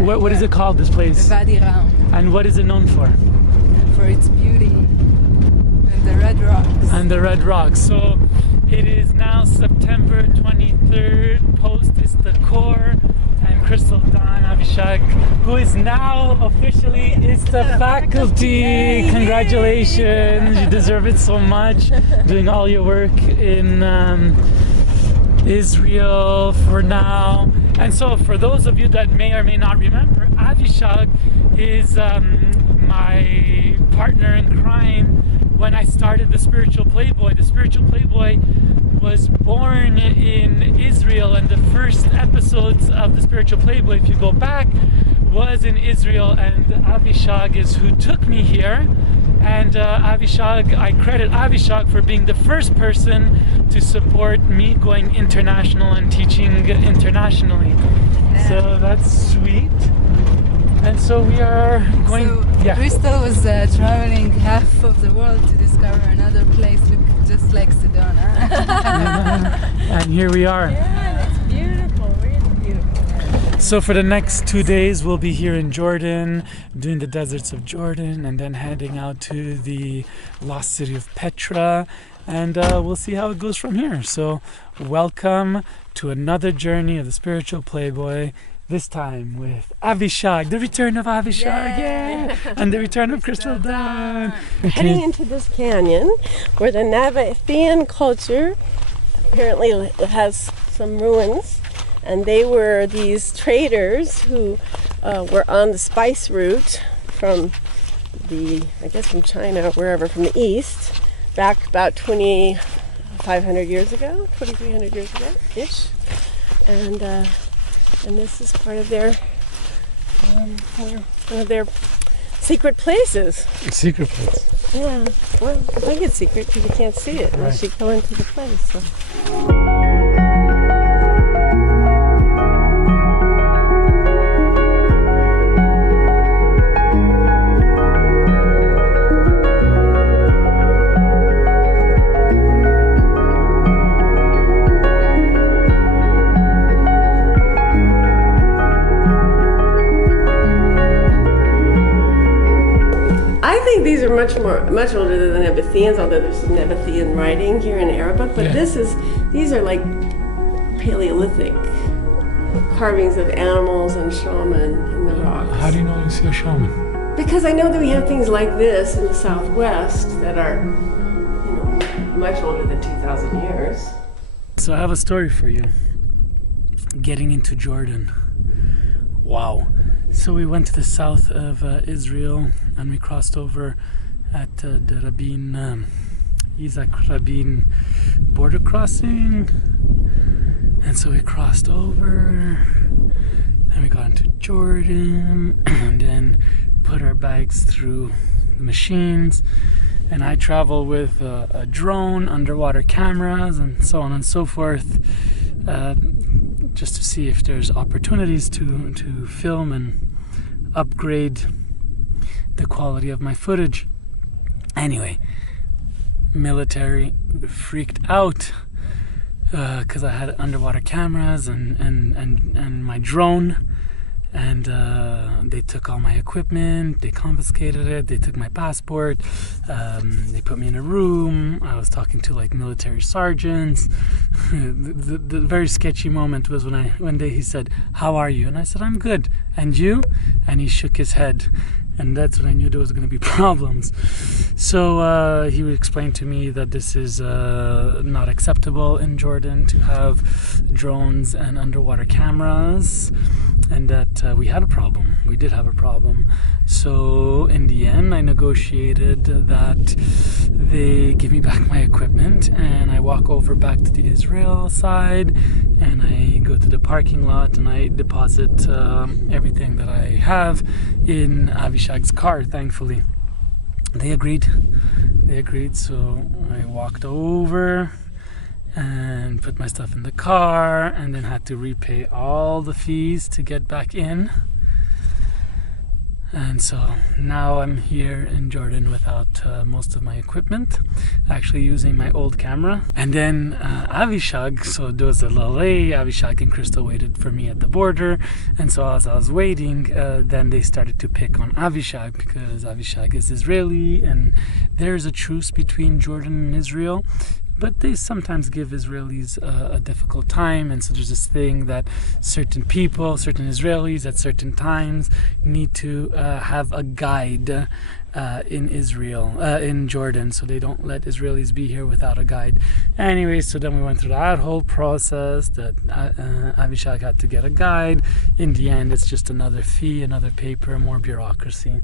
What is it called, this place? Wadi Rum. And what is it known for? For its beauty and the red rocks. And the red rocks. So it is now September 23rd. Post is the core and Crystal Dawn Avishag, who is now officially is the faculty. Yay. Congratulations! You deserve it so much. Doing all your work in Israel for now. And so for those of you that may or may not remember, Avishag is my partner in crime when I started the Spiritual Playboy. The Spiritual Playboy was born in Israel, and the first episodes of the Spiritual Playboy, if you go back, was in Israel, and Avishag is who took me here. And Avishag, I credit Avishag for being the first person to support me going international and teaching internationally. So that's sweet. And so we are going. So yeah. Crystal was traveling half of the world to discover another place look just like Sedona. And here we are. Yeah, it's beautiful, really beautiful. So for the next 2 days we'll be here in Jordan, doing the deserts of Jordan, and then heading out to the lost city of Petra, and we'll see how it goes from here. So welcome to another journey of the Spiritual Playboy. This time with Avishag, the return of Avishag, yeah. And the return of Crystal Dawn. Heading into this canyon where the Nabatean culture apparently has some ruins, and they were these traders who were on the spice route from from China or wherever, from the east, back about 2,500 years ago, 2,300 years ago-ish. And this is part of their one of their secret places. Secret place. Yeah. Well, I think it's secret because you can't see it unless you go into the place. So. These are much older than the Nabateans, although there's some Nabatean writing here in Arabic. But these are like Paleolithic carvings of animals and shaman in the rocks. How do you know you see a shaman? Because I know that we have things like this in the Southwest that are, much older than 2,000 years. So I have a story for you. Getting into Jordan. Wow. So we went to the south of Israel, and we crossed over at the Isaac Rabin border crossing. And so we crossed over, and we got into Jordan, and then put our bags through the machines. And I travel with a drone, underwater cameras, and so on and so forth. Just to see if there's opportunities to film and upgrade the quality of my footage. Anyway, military freaked out because I had underwater cameras and my drone, and they took all my equipment, they confiscated it, they took my passport, they put me in a room. I was talking to like military sergeants. The very sketchy moment was when one day he said, "How are you?" And I said, "I'm good. And you?" And he shook his head. And that's when I knew there was going to be problems. So he would explain to me that this is not acceptable in Jordan to have drones and underwater cameras, and that we had a problem. We did have a problem. So in the end, I negotiated that they give me back my equipment, and I walk over back to the Israel side, and I go to the parking lot, and I deposit everything that I have in Avishag's car. Thankfully, they agreed. So I walked over and put my stuff in the car, and then had to repay all the fees to get back in. And so now I'm here in Jordan without most of my equipment, actually using my old camera. And then Avishag, so there was a delay. Avishag and Crystal waited for me at the border. And so as I was waiting, then they started to pick on Avishag because Avishag is Israeli and there's a truce between Jordan and Israel. But they sometimes give Israelis a difficult time, and so there's this thing that certain people, certain Israelis at certain times need to have a guide in Israel, in Jordan, so they don't let Israelis be here without a guide. Anyway, so then we went through that whole process that Avishag had to get a guide. In the end, it's just another fee, another paper, more bureaucracy.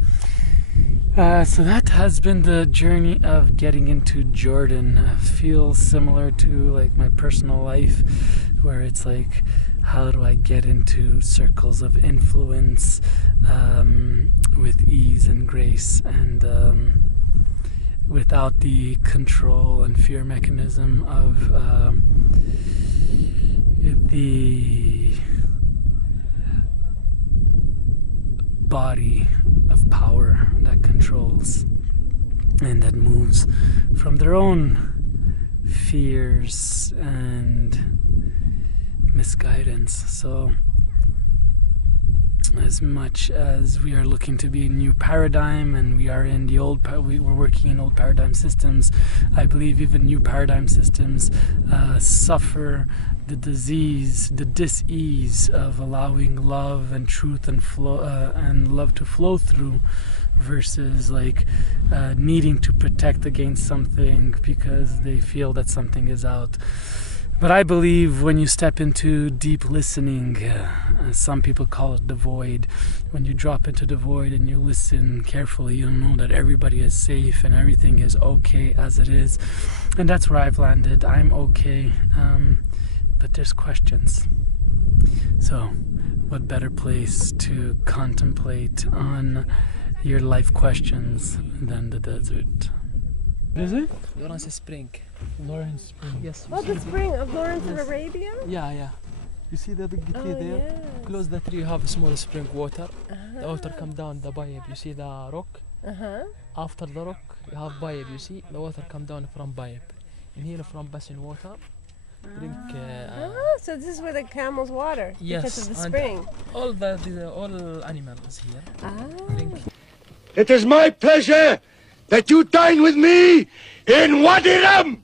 So that has been the journey of getting into Jordan. Feels similar to like my personal life, where it's like, how do I get into circles of influence with ease and grace and without the control and fear mechanism of the body of power that controls and that moves from their own fears and misguidance. So as much as we are looking to be a new paradigm and we are in the old, we're working in old paradigm systems, I believe even new paradigm systems suffer the disease, the dis-ease of allowing love and truth and flow and love to flow through, versus like needing to protect against something because they feel that something is out. But I believe when you step into deep listening, some people call it the void, when you drop into the void and you listen carefully, you'll know that everybody is safe and everything is okay as it is. And that's where I've landed. I'm okay, but there's questions. So what better place to contemplate on your life questions than the desert? Is it? Lawrence Spring. Lawrence Spring. Yes. Oh, the spring of Lawrence of Arabia? Yeah. You see the big tree Oh, there? yes. Close the tree, you have a small spring water. The water come down the pipe. You see the rock? After the rock, you have pipe. You see the water come down from pipe. And here from basin water, drink. So this is where the camels water Yes. because of the and spring. all animals here. Drink. It is my pleasure that you dine with me in Wadi Rum.